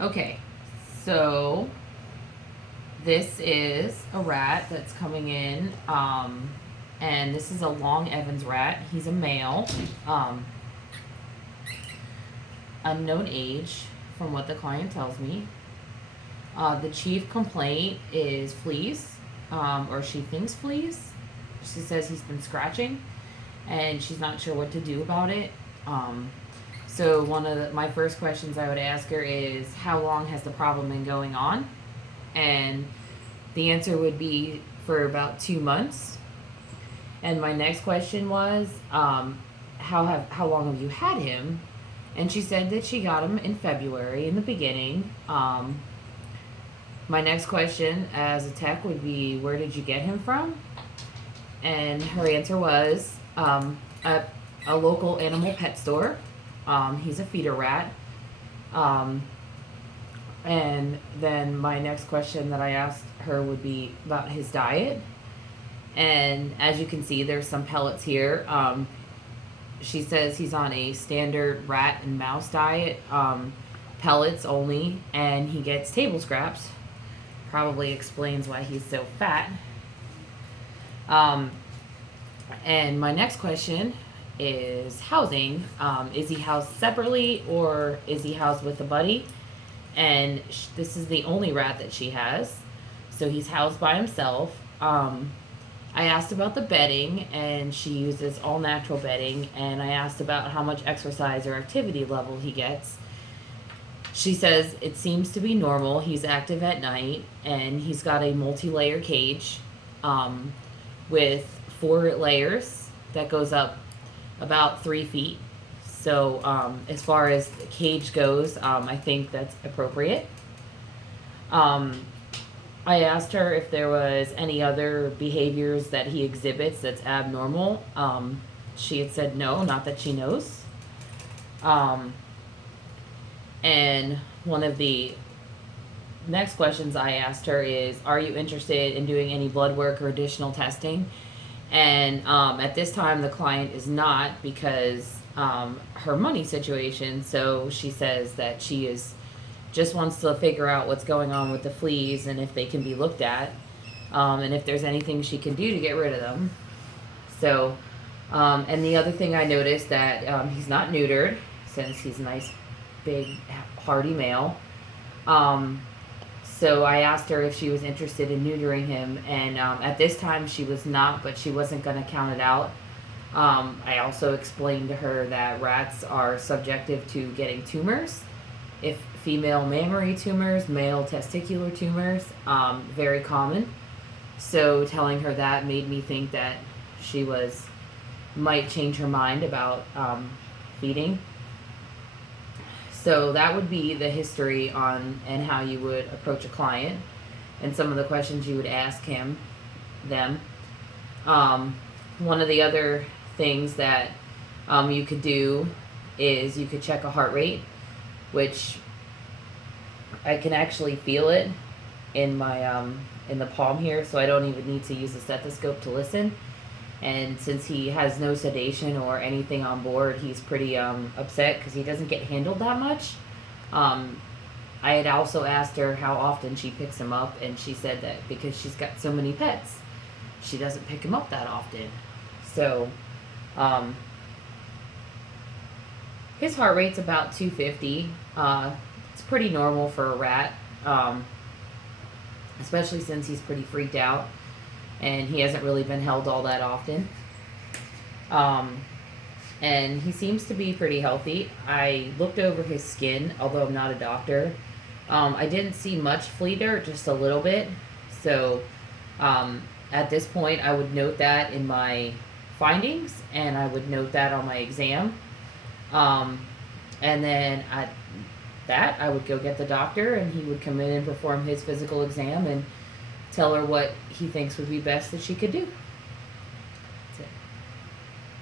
Okay, so this is a rat that's coming in, and this is a Long Evans rat. He's a male, um, unknown age, from what the client tells me. The chief complaint is fleas, or she thinks fleas. She says he's been scratching, and she's not sure what to do about it. So one of my first questions I would ask her is, how long has the problem been going on? And the answer would be for about 2 months. And my next question was, how long have you had him? And she said that she got him in February in the beginning. My next question as a tech would be, where did you get him from? And her answer was, at a local animal pet store. He's a feeder rat. Um, and then my next question that I asked her would be about his diet. And as you can see, there's some pellets here. She says he's on a standard rat and mouse diet, pellets only, and he gets table scraps. Probably explains why he's so fat. And my next question is housing. Is he housed separately or is he housed with a buddy? And this is the only rat that she has, so he's housed by himself. I asked about the bedding, and she uses all natural bedding, and I asked about how much exercise or activity level he gets. She says it seems to be normal. He's active at night, and he's got a multi-layer cage, with 4 layers that goes up about 3 feet. So as far as the cage goes, I think that's appropriate. I asked her if there was any other behaviors that he exhibits that's abnormal. She had said no, not that she knows. And one of the next questions I asked her is, are you interested in doing any blood work or additional testing? And at this time, the client is not, because her money situation. So she says that she is just wants to figure out what's going on with the fleas and if they can be looked at, and if there's anything she can do to get rid of them. So, and the other thing I noticed that he's not neutered, since he's a nice, big, hardy male. So I asked her if she was interested in neutering him, and at this time she was not, but she wasn't going to count it out. I also explained to her that rats are subjective to getting tumors. If female mammary tumors, male testicular tumors, very common. So telling her that made me think that she might change her mind about feeding. So that would be the history on and how you would approach a client, and some of the questions you would ask them. One of the other things that you could do is you could check a heart rate, which I can actually feel it in my in the palm here, so I don't even need to use a stethoscope to listen. And since he has no sedation or anything on board, he's pretty upset because he doesn't get handled that much. I had also asked her how often she picks him up, and she said that because she's got so many pets, she doesn't pick him up that often. So his heart rate's about 250. It's pretty normal for a rat, especially since he's pretty freaked out and he hasn't really been held all that often. And he seems to be pretty healthy. I looked over his skin, although I'm not a doctor. I didn't see much flea dirt, just a little bit. So at this point, I would note that in my findings, and I would note that on my exam. And then at that, I would go get the doctor, and he would come in and perform his physical exam and tell her what he thinks would be best that she could do.